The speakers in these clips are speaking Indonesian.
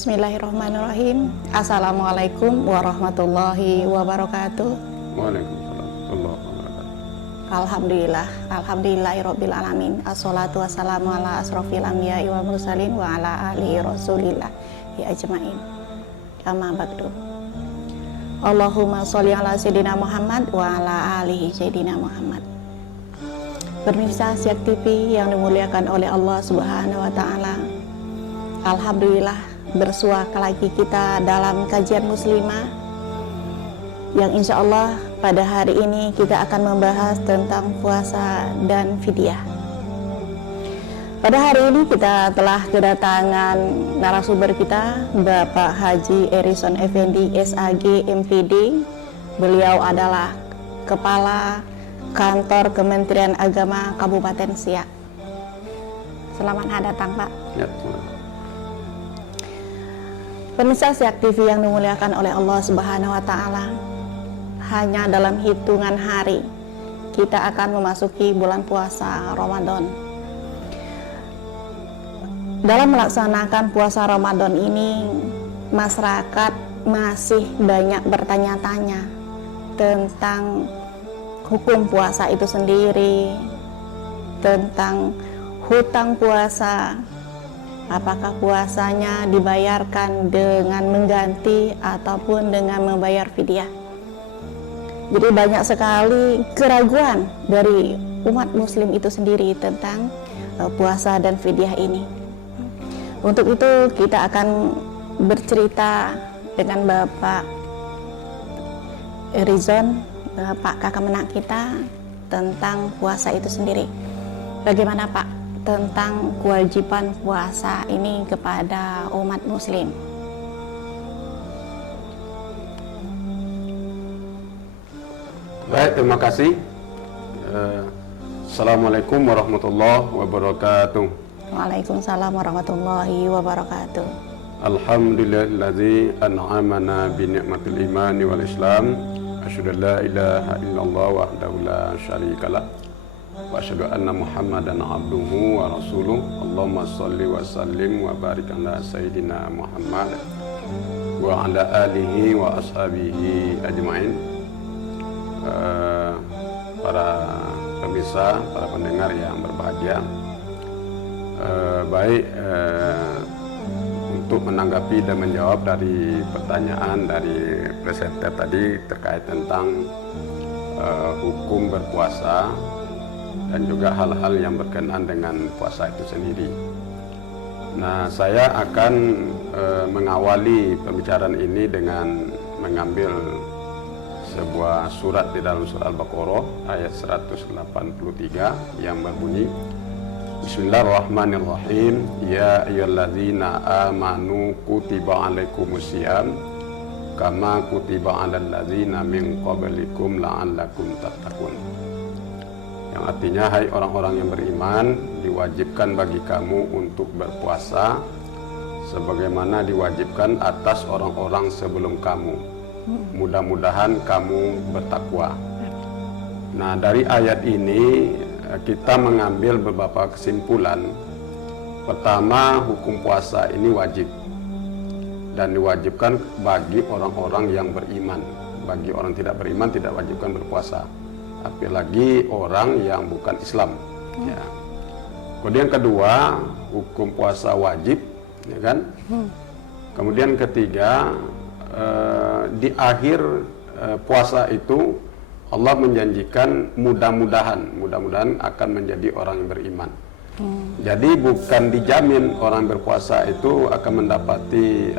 Bismillahirrahmanirrahim. Assalamualaikum warahmatullahi wabarakatuh. Waalaikumsalam warahmatullahi wabarakatuh. Alhamdulillahirabbil alamin. Assalatu wassalamu ala asrofil anbiya'i wal mursalin wa ala alihi rasulillah ya ajmain. Amma ba'du. Allahumma sholli ala sayyidina Muhammad wa ala alihi sayyidina Muhammad. Pemirsa Siak TV yang dimuliakan oleh Allah Subhanahu wa taala. Alhamdulillah, bersua lagi kita dalam kajian muslimah yang insya Allah pada hari ini kita akan membahas tentang puasa dan fidyah. Pada hari ini kita telah kedatangan narasumber kita, Bapak Haji Erison Effendi SAG MPD. Beliau adalah Kepala Kantor Kementerian Agama Kabupaten Siak. Selamat datang, Pak. Ya, Pemirsa Siak TV yang dimuliakan oleh Allah Subhanahu wa taala, hanya dalam hitungan hari kita akan memasuki bulan puasa Ramadan. Dalam melaksanakan puasa Ramadan ini, masyarakat masih banyak bertanya-tanya tentang hukum puasa itu sendiri, tentang hutang puasa. Apakah puasanya dibayarkan dengan mengganti ataupun dengan membayar fidyah? Jadi banyak sekali keraguan dari umat muslim itu sendiri tentang puasa dan fidyah ini. Untuk itu kita akan bercerita dengan Bapak Erison, Pak kakak menak kita, tentang puasa itu sendiri. Bagaimana Pak tentang kewajiban puasa ini kepada umat muslim? baik, terima kasih. Assalamualaikum warahmatullahi wabarakatuh. Waalaikumsalam warahmatullahi wabarakatuh. Alhamdulillahilladzi an'amana bi ni'matil imani wal islam. Asyhadu an la ilaha illallah wahdahu la syarikalah. Wa asyhadu anna Muhammadan abduhu wa rasuluh. Allahumma shalli wa sallim wa barik ala sayyidina Muhammad wa ala alihi wa ashabihi ajmain. Para pemirsa, para pendengar yang berbahagia, untuk menanggapi dan menjawab dari pertanyaan dari presenter tadi terkait tentang hukum berpuasa dan juga hal-hal yang berkenaan dengan puasa itu sendiri. Nah, saya akan mengawali pembicaraan ini dengan mengambil sebuah surat di dalam surah Al-Baqarah ayat 183 yang berbunyi, Bismillahirrahmanirrahim. Ya ayyuhalladzina amanu kutiba alaikumusiyam kama kutiba alal ladzina min qablikum la'allakum tattaqun. Yang artinya, hai orang-orang yang beriman, diwajibkan bagi kamu untuk berpuasa sebagaimana diwajibkan atas orang-orang sebelum kamu. Mudah-mudahan kamu bertakwa. Nah, dari ayat ini kita mengambil beberapa kesimpulan. Pertama, hukum puasa ini wajib dan diwajibkan bagi orang-orang yang beriman. Bagi orang tidak beriman tidak wajibkan berpuasa, apalagi orang yang bukan Islam. Ya. Kemudian kedua, hukum puasa wajib, ya kan? Kemudian ketiga, di akhir puasa itu Allah menjanjikan mudah-mudahan akan menjadi orang yang beriman. Jadi bukan dijamin orang berpuasa itu akan mendapati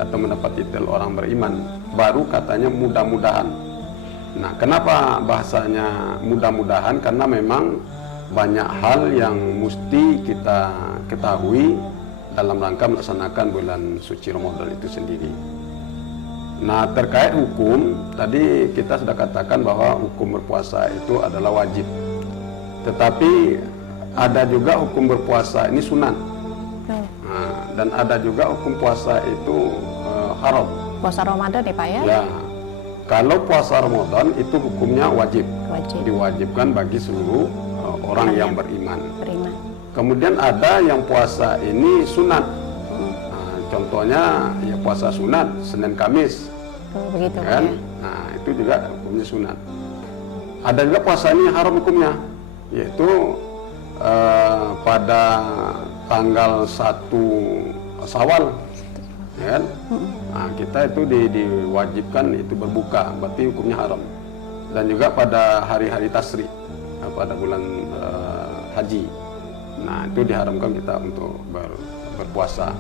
titel orang beriman, baru katanya mudah-mudahan. Nah, kenapa bahasanya mudah-mudahan? Karena memang banyak hal yang mesti kita ketahui dalam rangka melaksanakan bulan suci Ramadan itu sendiri. Nah, terkait hukum, tadi kita sudah katakan bahwa hukum berpuasa itu adalah wajib. Tetapi ada juga hukum berpuasa ini sunat. Nah, dan ada juga hukum puasa itu haram. Puasa Ramadan ya Pak ya? Ya, kalau puasa Ramadan itu hukumnya wajib. Diwajibkan bagi seluruh orang yang beriman. Beriman. Kemudian ada yang puasa ini sunat. contohnya ya puasa sunat Senin Kamis, Oh, begitu Pak kan? ya. Nah itu juga hukumnya sunat. Ada juga puasa ini haram hukumnya, yaitu pada tanggal 1 Syawal, ya kan? Nah, kita itu diwajibkan itu berbuka, berarti hukumnya haram. Dan juga pada hari-hari tasrik, pada bulan haji. Nah itu diharamkan kita untuk berpuasa.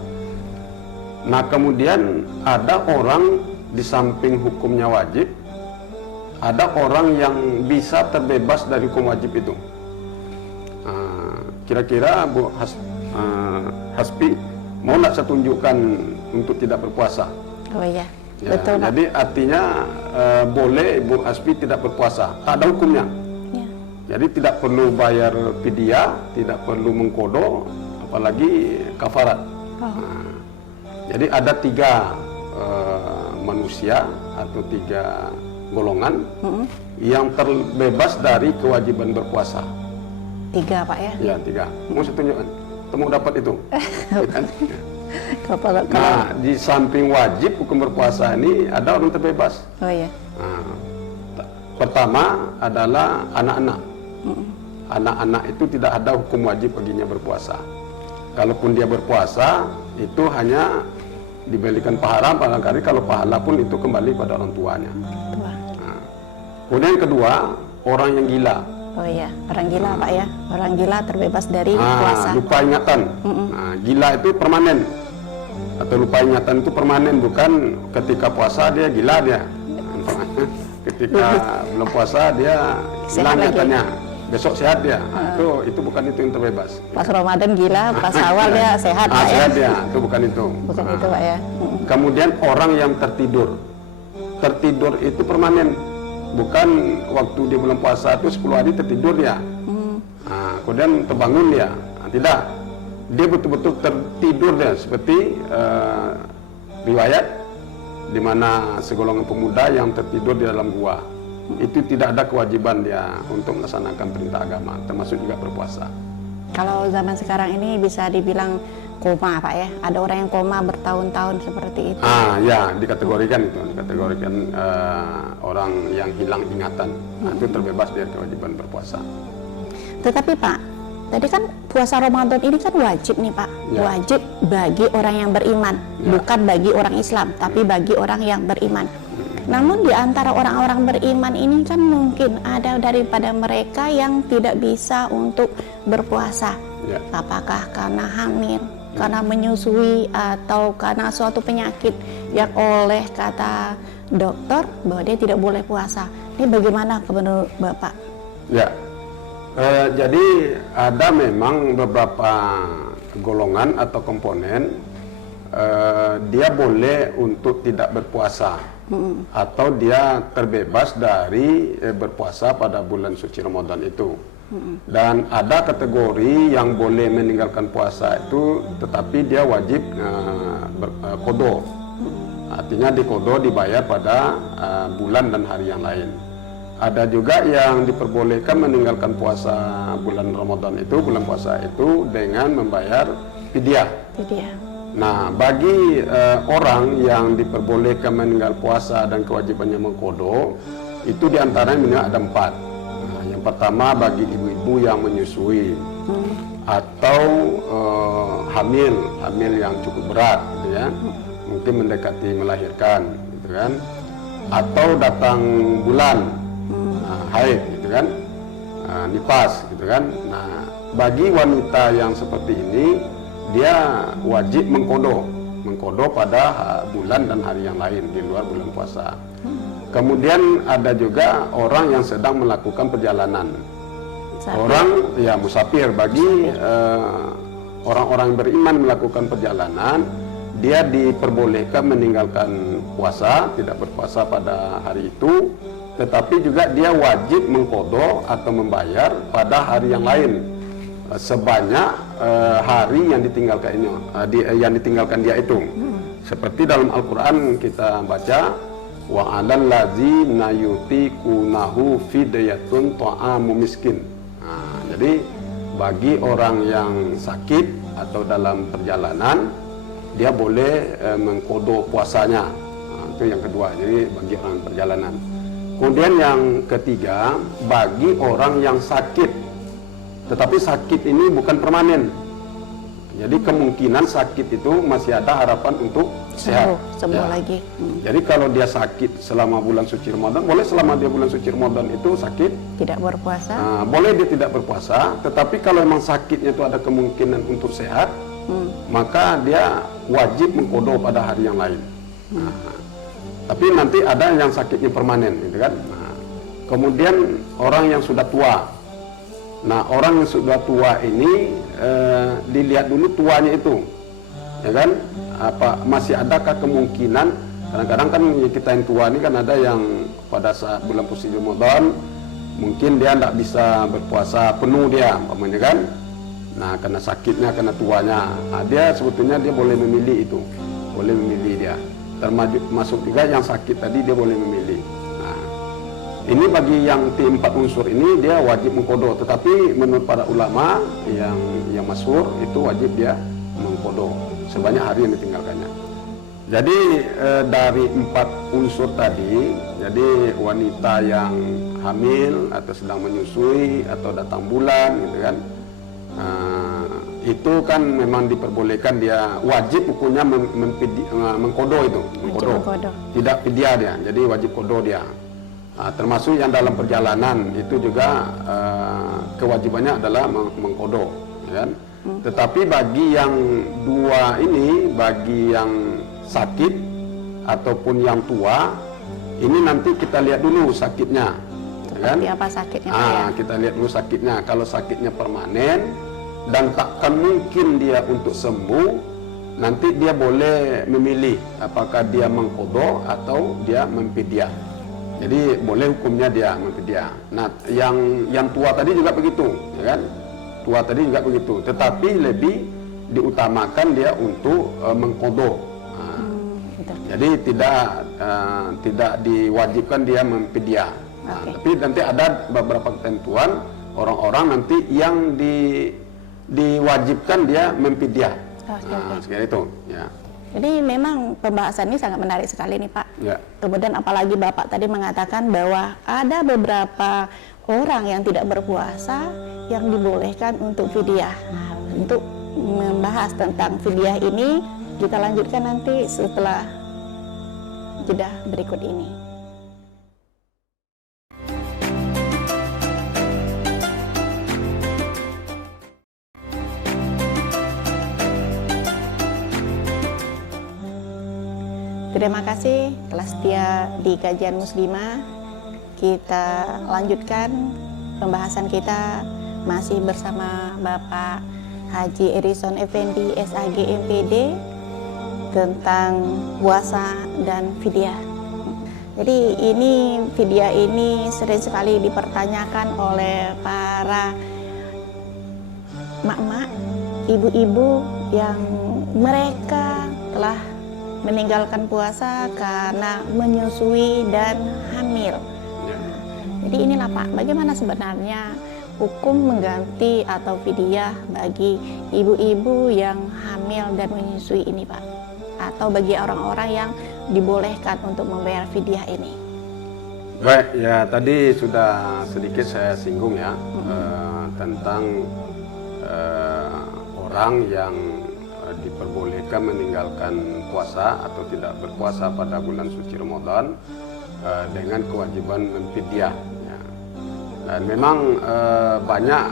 Nah kemudian ada orang di samping hukumnya wajib, ada orang yang bisa terbebas dari hukum wajib itu. Kira-kira Bu Hasbi mau nggak saya tunjukkan untuk tidak berpuasa? Oh iya, Ya, betul Pak. jadi artinya boleh Bu Hasbi tidak berpuasa, tak ada hukumnya. Ya. Jadi tidak perlu bayar fidyah, tidak perlu mengkodo, apalagi kafarat. Oh. Nah, jadi ada 3 manusia atau 3 golongan yang terbebas dari kewajiban berpuasa. 3 Pak ya. Ya 3. Mau saya tunjukkan? Temu dapat itu. Kan? Kalau Nah di samping wajib hukum berpuasa ini ada orang terbebas. oh iya. Nah, pertama adalah anak-anak. Anak-anak itu tidak ada hukum wajib baginya berpuasa. Kalaupun dia berpuasa, itu hanya diberikan pahala barangkali, kalau pahala pun itu kembali pada orang tuanya. Tua. Nah, kemudian yang kedua, orang yang gila. Oh iya, orang gila Pak ya. Orang gila terbebas dari puasa. Lupa ingatan. Nah, gila itu permanen. Atau lupa ingatan itu permanen, bukan ketika puasa dia gila dia. Ketika belum puasa dia hilang Sehat lagi. ingatannya. Besok sehat dia. Nah, itu bukan itu yang terbebas. Pas Ramadan gila, pas awal dia sehat Pak ya. Sehat dia, itu bukan itu. Bukan Nah, itu Pak ya. Kemudian orang yang tertidur. Tertidur itu permanen. Bukan waktu dia bulan puasa itu 10 hari tertidur dia. Nah, kemudian terbangun dia. Nah, tidak. Dia betul-betul tertidur dia, seperti riwayat di mana segolongan pemuda yang tertidur di dalam gua. Itu tidak ada kewajiban dia untuk melaksanakan perintah agama, termasuk juga berpuasa. Kalau zaman sekarang ini bisa dibilang koma Pak ya. Ada orang yang koma bertahun-tahun seperti itu. Ya, dikategorikan itu, dikategorikan orang yang hilang ingatan. Nah, itu terbebas dari kewajiban berpuasa. Tetapi Pak, tadi kan puasa Ramadan ini kan wajib nih Pak. Ya. Wajib bagi orang yang beriman, Ya. bukan bagi orang Islam, tapi bagi orang yang beriman. Namun di antara orang-orang beriman ini kan mungkin ada daripada mereka yang tidak bisa untuk berpuasa. Ya. Apakah karena hamil, karena menyusui, atau karena suatu penyakit yang oleh kata dokter bahwa dia tidak boleh puasa. Ini bagaimana menurut Bapak? Ya, jadi ada memang beberapa golongan atau komponen dia boleh untuk tidak berpuasa. Atau dia terbebas dari berpuasa pada bulan suci Ramadan itu. Dan ada kategori yang boleh meninggalkan puasa itu, tetapi dia wajib kodo. Artinya dikodo, dibayar pada bulan dan hari yang lain. Ada juga yang diperbolehkan meninggalkan puasa bulan Ramadan itu, bulan puasa itu dengan membayar fidyah. Itu dia. Nah, bagi orang yang diperbolehkan meninggal puasa dan kewajibannya mengkodo, itu diantaranya ada 4. Nah, yang pertama bagi ibu-ibu yang menyusui atau hamil yang cukup berat, gitu ya, mungkin mendekati melahirkan, gitu kan, atau datang bulan haid, gitu kan, nifas, gitu kan. Nah, bagi wanita yang seperti ini, dia wajib mengkodo pada bulan dan hari yang lain di luar bulan puasa. Kemudian ada juga orang yang sedang melakukan perjalanan. Orang ya musafir. Bagi orang-orang beriman melakukan perjalanan, dia diperbolehkan meninggalkan puasa, tidak berpuasa pada hari itu, tetapi juga dia wajib mengkodo atau membayar pada hari yang lain sebanyak hari yang ditinggalkan dia itu. Seperti dalam Al-Quran kita baca, wa 'alal ladzina yutiqunahu fidyatun ta'amu miskin. Jadi bagi orang yang sakit atau dalam perjalanan, dia boleh mengkodo puasanya. Itu yang kedua, jadi bagi orang perjalanan. Kemudian yang ketiga, bagi orang yang sakit, tetapi sakit ini bukan permanen. Jadi kemungkinan sakit itu masih ada harapan untuk sehat. Sembuh lagi. Jadi kalau dia sakit selama bulan suci Ramadan, boleh selama dia bulan suci Ramadan itu sakit Tidak berpuasa. boleh dia tidak berpuasa. Tetapi kalau memang sakitnya itu ada kemungkinan untuk sehat, maka dia wajib mengkodo pada hari yang lain. Tapi nanti ada yang sakitnya permanen, gitu kan? Kemudian orang yang sudah tua. Nah, orang yang sudah tua ini dilihat dulu tuanya itu, ya kan? Apa masih adakah kemungkinan? Kadang-kadang kan kita yang tua ini kan ada yang pada saat bulan suci Ramadan mungkin dia tidak bisa berpuasa penuh dia, umpamanya kan? Nah, karena sakitnya, karena tuanya, dia sebetulnya dia boleh memilih itu, boleh memilih dia. Termasuk juga yang sakit tadi dia boleh memilih. Nah, ini bagi yang T4 unsur ini dia wajib mengkodo, tetapi menurut para ulama yang masyhur itu wajib dia mengkodo sebanyak hari yang ditinggalkannya. Jadi dari 4 unsur tadi, jadi wanita yang hamil atau sedang menyusui atau datang bulan, gitu kan, itu kan memang diperbolehkan, dia wajib hukumnya mengkodo itu, mengkodo. Tidak fidyah dia, jadi wajib kodo dia. Termasuk yang dalam perjalanan itu juga kewajibannya adalah mengkodo, ya kan? Tetapi bagi yang dua ini, bagi yang sakit ataupun yang tua, ini nanti kita lihat dulu sakitnya, ya kan? Apa sakitnya? Kita lihat dulu sakitnya. Kalau sakitnya permanen dan takkan mungkin dia untuk sembuh, nanti dia boleh memilih apakah dia mengkodo atau dia memfidyah. Jadi boleh hukumnya dia memfidyah. Nah, yang tua tadi juga begitu, ya kan? Tua tadi juga begitu, tetapi lebih diutamakan dia untuk mengkodo. Jadi tidak diwajibkan dia memfidyah. Tapi nanti ada beberapa ketentuan orang-orang nanti yang diwajibkan dia memfidyah. Seperti itu, ya. Jadi memang pembahasan ini sangat menarik sekali nih Pak. Ya. Kemudian apalagi Bapak tadi mengatakan bahwa ada beberapa orang yang tidak berpuasa yang dibolehkan untuk fidyah. Nah, untuk membahas tentang fidyah ini kita lanjutkan nanti setelah jeda berikut ini. Terima kasih telah setia di kajian Muslimah. Kita lanjutkan pembahasan kita masih bersama Bapak Haji Erison Effendi SAG MPD tentang puasa dan fidyah. Jadi ini fidyah ini sering sekali dipertanyakan oleh para mak-mak, ibu-ibu yang mereka telah meninggalkan puasa karena menyusui dan hamil. Jadi inilah Pak, bagaimana sebenarnya hukum mengganti atau fidyah bagi ibu-ibu yang hamil dan menyusui ini Pak? Atau bagi orang-orang yang dibolehkan untuk membayar fidyah ini? Baik, ya tadi sudah sedikit saya singgung ya tentang orang yang diperbolehkan meninggalkan puasa atau tidak berpuasa pada bulan suci Ramadan dengan kewajiban memfidyah. Ya. Dan memang banyak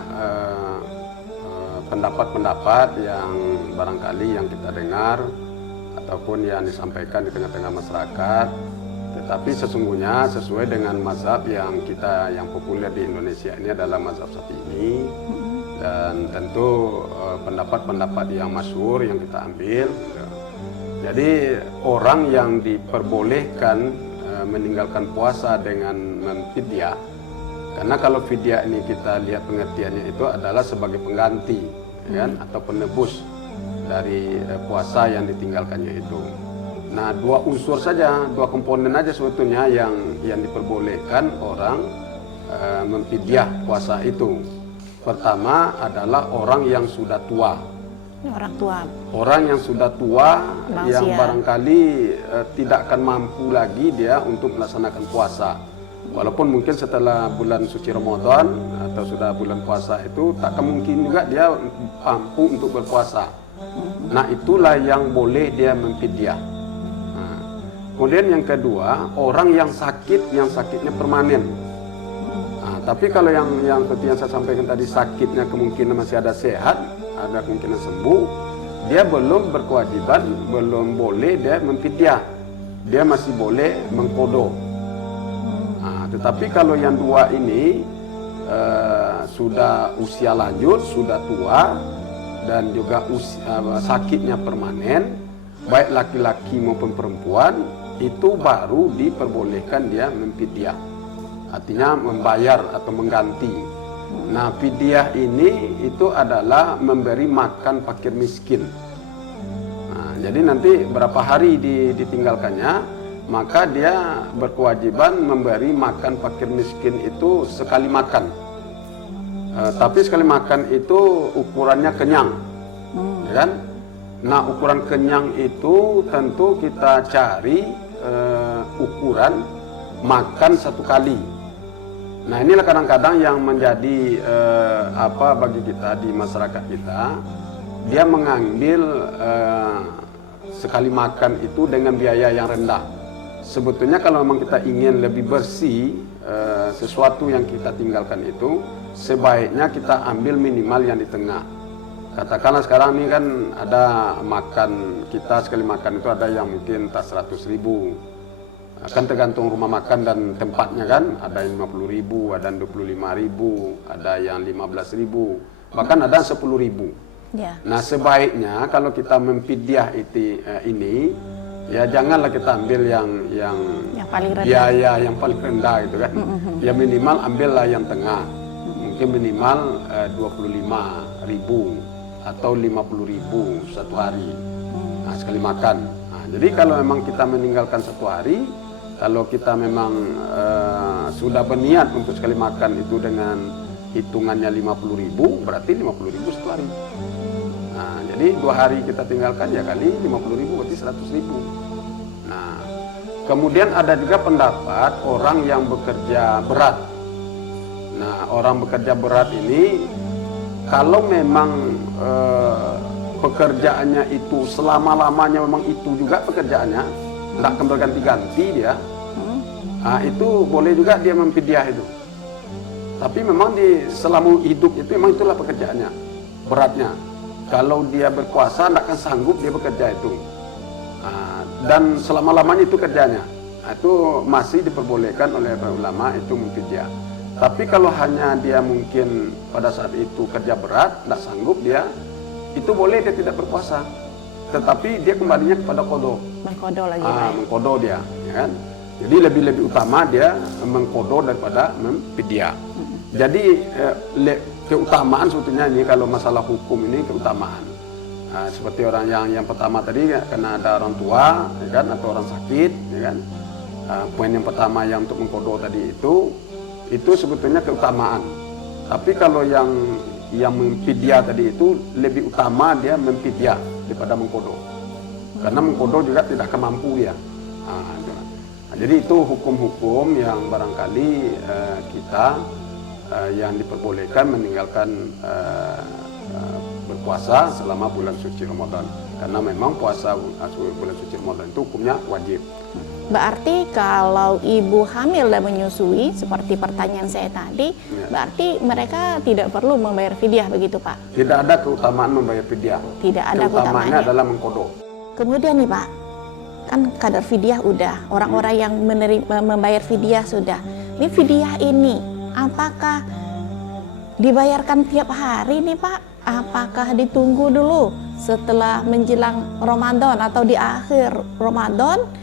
pendapat-pendapat yang barangkali yang kita dengar ataupun yang disampaikan di tengah-tengah masyarakat, tetapi sesungguhnya sesuai dengan mazhab yang populer di Indonesia ini adalah mazhab Syafi'i. Dan tentu pendapat-pendapat yang masyhur yang kita ambil. Jadi orang yang diperbolehkan meninggalkan puasa dengan memfidyah, karena kalau fidyah ini kita lihat pengertiannya itu adalah sebagai pengganti, kan, atau penebus dari puasa yang ditinggalkannya itu. Nah, dua unsur saja, dua komponen aja sebetulnya yang diperbolehkan orang memfidyah puasa itu. Pertama adalah orang yang sudah tua. Ini orang tua. Orang yang sudah tua, Lansia. yang barangkali tidak akan mampu lagi dia untuk melaksanakan puasa. Walaupun mungkin setelah bulan suci Ramadan atau sudah bulan puasa itu tak mungkin juga dia mampu untuk berpuasa. Nah, itulah yang boleh dia memfidyah. Nah, kemudian yang kedua, orang yang sakitnya permanen. Nah, tapi kalau yang seperti yang saya sampaikan tadi, sakitnya kemungkinan masih ada sehat, ada kemungkinan sembuh, dia belum berkewajiban, belum boleh dia memfidyah. Dia masih boleh mengqadha. Nah, tetapi kalau yang dua ini sudah usia lanjut, sudah tua, dan juga sakitnya permanen, baik laki-laki maupun perempuan, itu baru diperbolehkan dia memfidyah. Artinya membayar atau mengganti. Nah, fidyah ini itu adalah memberi makan fakir miskin. Nah, jadi nanti berapa hari ditinggalkannya, maka dia berkewajiban memberi makan fakir miskin itu sekali makan. Tapi sekali makan itu ukurannya kenyang, ya kan? Nah, ukuran kenyang itu tentu kita cari ukuran makan satu kali. Nah, inilah kadang-kadang yang menjadi bagi kita di masyarakat kita, dia mengambil sekali makan itu dengan biaya yang rendah. Sebetulnya kalau memang kita ingin lebih bersih sesuatu yang kita tinggalkan itu, sebaiknya kita ambil minimal yang di tengah. Katakanlah sekarang ini kan ada makan kita sekali makan itu ada yang mungkin tak 100.000. Kan tergantung rumah makan dan tempatnya kan, ada yang 50.000, ada yang 25.000, ada yang 15.000, bahkan ada 10.000. Ya. Nah, sebaiknya kalau kita memfidyah ini, ya janganlah kita ambil yang paling rendah. biaya yang paling rendah gitu kan. Ya minimal ambillah yang tengah. Mungkin minimal 25.000 atau 50.000 satu hari. Nah, sekali makan. Nah, jadi kalau memang kita meninggalkan satu hari, kalau kita memang sudah berniat untuk sekali makan itu dengan hitungannya 50.000, berarti 50.000 satu hari. Nah, jadi 2 hari kita tinggalkan ya kali 50.000 berarti 100.000. Nah, kemudian ada juga pendapat orang yang bekerja berat. Nah, orang bekerja berat ini kalau memang pekerjaannya itu selama-lamanya memang itu juga pekerjaannya, tidak akan berganti-ganti dia, nah, itu boleh juga dia memfidyah itu. Tapi memang selama hidup itu memang itulah pekerjaannya, beratnya. Kalau dia berpuasa tidak akan sanggup dia bekerja itu. Nah, dan selama-lamanya itu kerjanya. Nah, itu masih diperbolehkan oleh para ulama itu memfidyah. Tapi kalau hanya dia mungkin pada saat itu kerja berat, tidak sanggup dia, itu boleh dia tidak berpuasa. Tetapi dia kembalinya kepada qadha. Mengqadha lagi. Mengqadha dia, ya kan? Jadi lebih utama dia mengqadha daripada memfidyah. Jadi keutamaan sebetulnya ini kalau masalah hukum ini keutamaan. Seperti orang yang pertama tadi karena ada orang tua, ya kan, atau orang sakit, ya kan. Poin yang pertama yang untuk mengqadha tadi itu sebetulnya keutamaan. Tapi kalau yang memfidyah tadi itu lebih utama dia memfidyah daripada mengqadha. Karena mengqadha juga tidak akan mampu dia. Nah, jadi itu hukum-hukum yang barangkali kita yang diperbolehkan meninggalkan berpuasa selama bulan suci Ramadan. Karena memang puasa bulan suci Ramadan itu hukumnya wajib. Berarti kalau ibu hamil dan menyusui, seperti pertanyaan saya tadi, Ya. berarti mereka tidak perlu membayar fidyah begitu Pak? Tidak ada keutamaan membayar fidyah. Tidak ada Keutamaannya keutamaannya. adalah mengqadha. Kemudian nih Pak, kan kadar fidyah udah, orang-orang yang membayar fidyah sudah. Ini fidyah ini, apakah dibayarkan tiap hari nih Pak? Apakah ditunggu dulu setelah menjelang Ramadan atau di akhir Ramadan?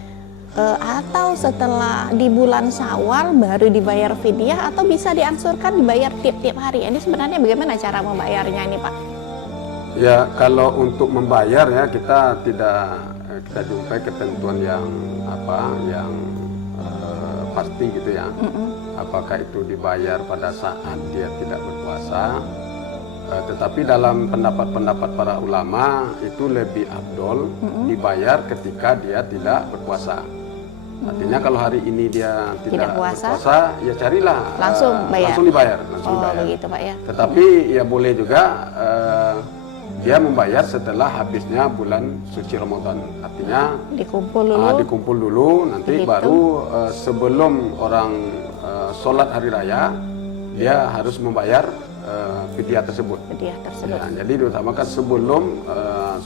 Atau setelah di bulan Syawal baru dibayar fidyah, atau bisa diansurkan dibayar tiap-tiap hari? Ini sebenarnya bagaimana cara membayarnya ini Pak? Ya, kalau untuk membayar ya kita jumpai ketentuan yang pasti gitu ya. Apakah itu dibayar pada saat dia tidak berpuasa Tetapi dalam pendapat-pendapat para ulama itu lebih afdol dibayar ketika dia tidak berpuasa. Artinya kalau hari ini dia tidak berpuasa, ya carilah langsung bayar. Langsung dibayar. Begitu Pak ya. Tetapi ya boleh juga dia membayar setelah habisnya bulan suci Ramadan. Artinya dikumpul dulu nanti begitu. Baru sebelum orang sholat hari raya dia harus membayar fidyah tersebut. Ya, jadi diutamakan sebelum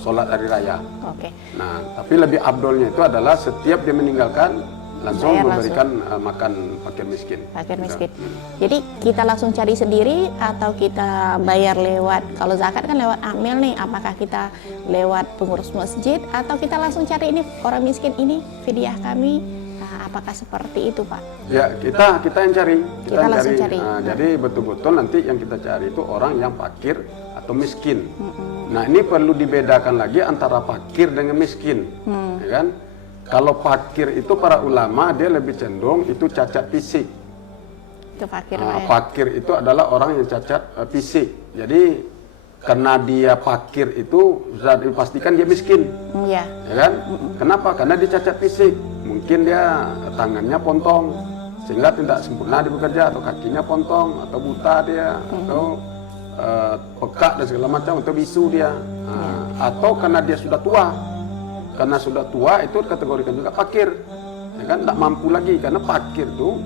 sholat hari raya. Oke. Nah, tapi lebih abdolnya itu adalah setiap dia meninggalkan langsung memberikan makan fakir miskin. Fakir miskin. Jadi kita langsung cari sendiri atau kita bayar lewat, kalau zakat kan lewat amil nih, apakah kita lewat pengurus masjid atau kita langsung cari ini orang miskin ini fidyah kami, apakah seperti itu Pak? Ya kita yang cari. Kita langsung cari. Jadi betul-betul nanti yang kita cari itu orang yang fakir atau miskin. Nah ini perlu dibedakan lagi antara fakir dengan miskin, ya kan? Kalau fakir itu para ulama dia lebih cenderung itu cacat fisik. Itu fakir. Fakir itu adalah orang yang cacat fisik. Jadi karena dia fakir itu sudah dipastikan dia miskin. Ya kan? Kenapa? Karena dia cacat fisik. Mungkin dia tangannya pontong sehingga tidak sempurna dia bekerja, atau kakinya pontong, atau buta dia, atau pekak dan segala macam, atau bisu dia. Atau karena dia sudah tua. Karena sudah tua itu kategorikan juga fakir, ya kan, tak mampu lagi. Karena fakir itu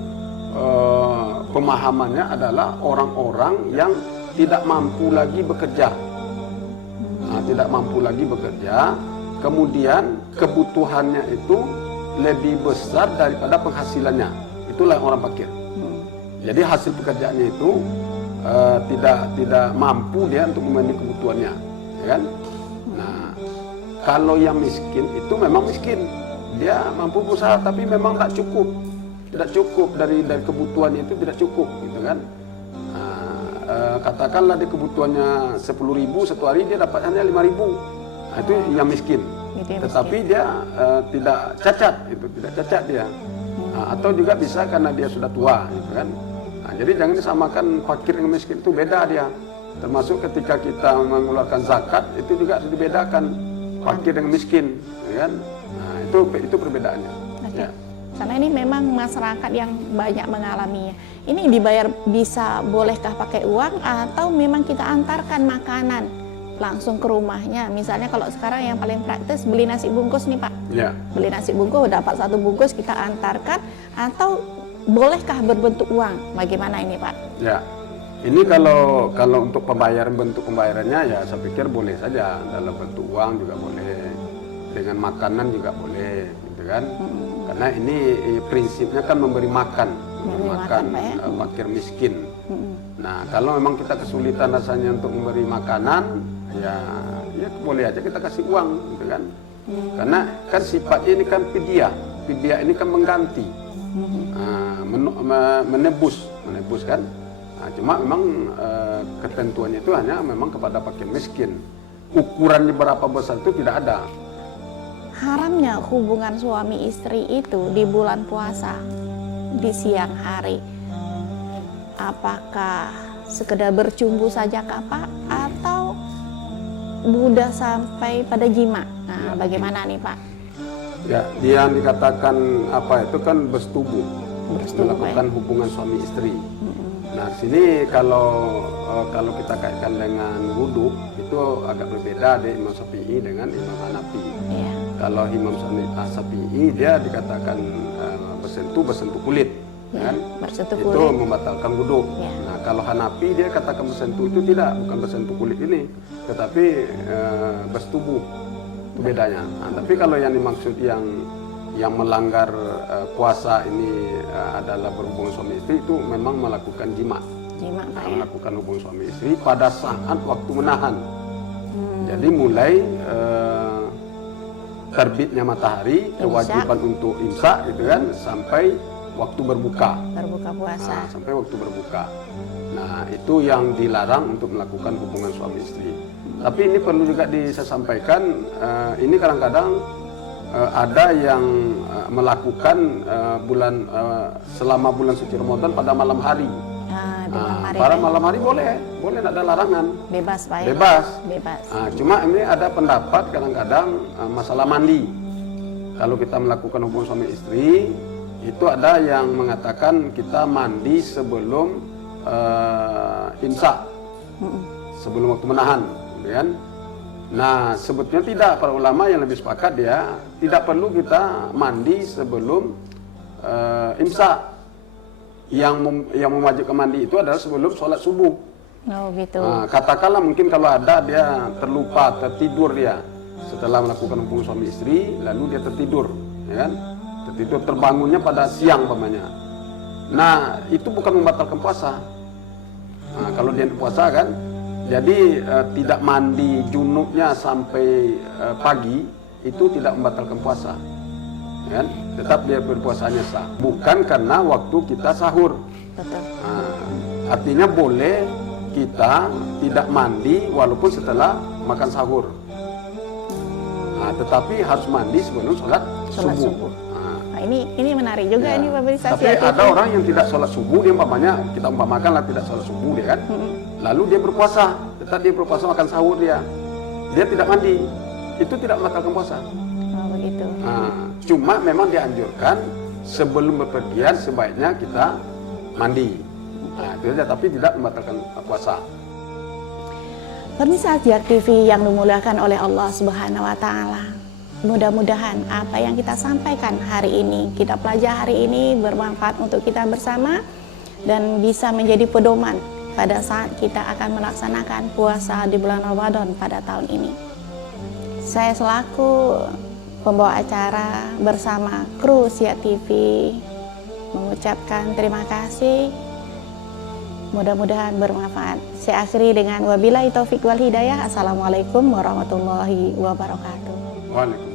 pemahamannya adalah orang-orang yang tidak mampu lagi bekerja, tidak mampu lagi bekerja. Kemudian kebutuhannya itu lebih besar daripada penghasilannya. Itulah orang fakir. Jadi hasil pekerjaannya itu tidak mampu dia untuk memenuhi kebutuhannya, ya kan? Kalau yang miskin itu memang miskin, dia mampu usaha tapi memang tidak cukup dari kebutuhannya itu tidak cukup, gitu kan? Katakanlah di kebutuhannya 10.000 satu hari dia dapat hanya 5.000, itu yang miskin. Tetapi dia tidak cacat dia. Atau juga bisa karena dia sudah tua, gitu kan? Jadi jangan disamakan fakir dengan miskin, itu beda dia. Termasuk ketika kita mengeluarkan zakat itu juga harus dibedakan. Fakir dengan miskin, ya kan? Nah, itu perbedaannya. Okay. Ya. Karena ini memang masyarakat yang banyak mengalaminya. Ini dibayar bolehkah pakai uang atau memang kita antarkan makanan langsung ke rumahnya? Misalnya kalau sekarang yang paling praktis beli nasi bungkus nih Pak. Ya. Beli nasi bungkus dapat 1 bungkus kita antarkan, atau bolehkah berbentuk uang? Bagaimana ini Pak? Ya. Ini kalau untuk bentuk pembayarannya ya saya pikir boleh saja, dalam bentuk uang juga boleh, dengan makanan juga boleh, gitu kan? Karena ini prinsipnya kan memberi makan fakir miskin. Nah kalau memang kita kesulitan rasanya untuk memberi makanan, ya boleh aja kita kasih uang, gitu kan? Karena kan sifatnya ini kan fidyah ini kan mengganti, menebus kan? Cuma memang ketentuannya itu hanya memang kepada fakir miskin. Ukurannya berapa besar itu tidak ada. Haramnya hubungan suami istri itu di bulan puasa, di siang hari, apakah sekedar bercumbu saja kah Pak, atau mudah sampai pada jima? Nah, bagaimana nih Pak? Ya, dia yang dikatakan itu kan bersetubuh melakukan hubungan suami istri. Nah, sini kalau kita kaitkan dengan wudhu itu agak berbeda dari Imam Syafi'i dengan Imam Hanafi. Ya. Kalau Imam Syafi'i dia dikatakan bersentuh kulit, ya, kan? Bersentuh kulit. Itu membatalkan wudhu. Ya. Nah, kalau Hanafi dia katakan bersentuh itu bukan bersentuh kulit ini, tetapi bersetubuh. Itu bedanya. Nah, tapi kalau yang dimaksud yang melanggar puasa ini adalah berhubungan suami istri, itu memang melakukan jima Pak, ya? Melakukan hubungan suami istri pada saat waktu menahan. Jadi mulai terbitnya matahari, kewajiban untuk imsak, gitu kan, sampai waktu berbuka puasa. Sampai waktu berbuka. Nah itu yang dilarang untuk melakukan hubungan suami istri. Tapi ini perlu juga saya sampaikan, ini kadang-kadang ada yang melakukan selama bulan suci Ramadan pada malam hari Pada malam hari boleh tidak ada larangan. Bebas Pak ya? Bebas. Bebas. Cuma ini ada pendapat kadang-kadang masalah mandi. Kalau kita melakukan hubungan suami istri, itu ada yang mengatakan kita mandi sebelum imsak, sebelum waktu menahan, kan? Nah, sebetulnya tidak. Para ulama yang lebih sepakat dia tidak perlu kita mandi sebelum imsak. Yang mewajibkan mandi itu adalah sebelum sholat subuh. Oh gitu. Nah, katakanlah mungkin kalau ada dia terlupa, tertidur dia setelah melakukan hubungan suami istri, lalu dia tertidur, ya kan? Tertidur, terbangunnya pada siang umpamanya. Nah, itu bukan membatalkan puasa. Nah, kalau dia puasa kan, jadi tidak mandi junubnya sampai pagi itu tidak membatalkan puasa. Ya, tetap dia berpuasanya sah, bukan karena waktu kita sahur. Betul. Nah, artinya boleh kita tidak mandi walaupun setelah makan sahur. Nah, tetapi harus mandi sebelum sholat subuh. Nah, ini menarik juga ini pemirsa. Tapi ada orang yang tidak sholat subuh, dia umpamanya kita umpamakan lah tidak sholat subuh dia kan, lalu dia berpuasa, tetap dia berpuasa makan sahur dia tidak mandi, itu tidak membatalkan puasa. Oh begitu. Nah, cuma memang dianjurkan sebelum bepergian sebaiknya kita mandi. Nah, itu saja, tapi tidak membatalkan puasa. Pemirsa Ajiar TV yang dimuliakan oleh Allah Subhanahu wa Ta'ala, mudah-mudahan apa yang kita sampaikan hari ini, kita pelajari hari ini bermanfaat untuk kita bersama dan bisa menjadi pedoman pada saat kita akan melaksanakan puasa di bulan Ramadan pada tahun ini. Saya selaku pembawa acara bersama kru Siak TV mengucapkan terima kasih. Mudah-mudahan bermanfaat. Saya akhiri dengan wabillahi taufik wal hidayah. Assalamualaikum warahmatullahi wabarakatuh. Waalaikumsalam.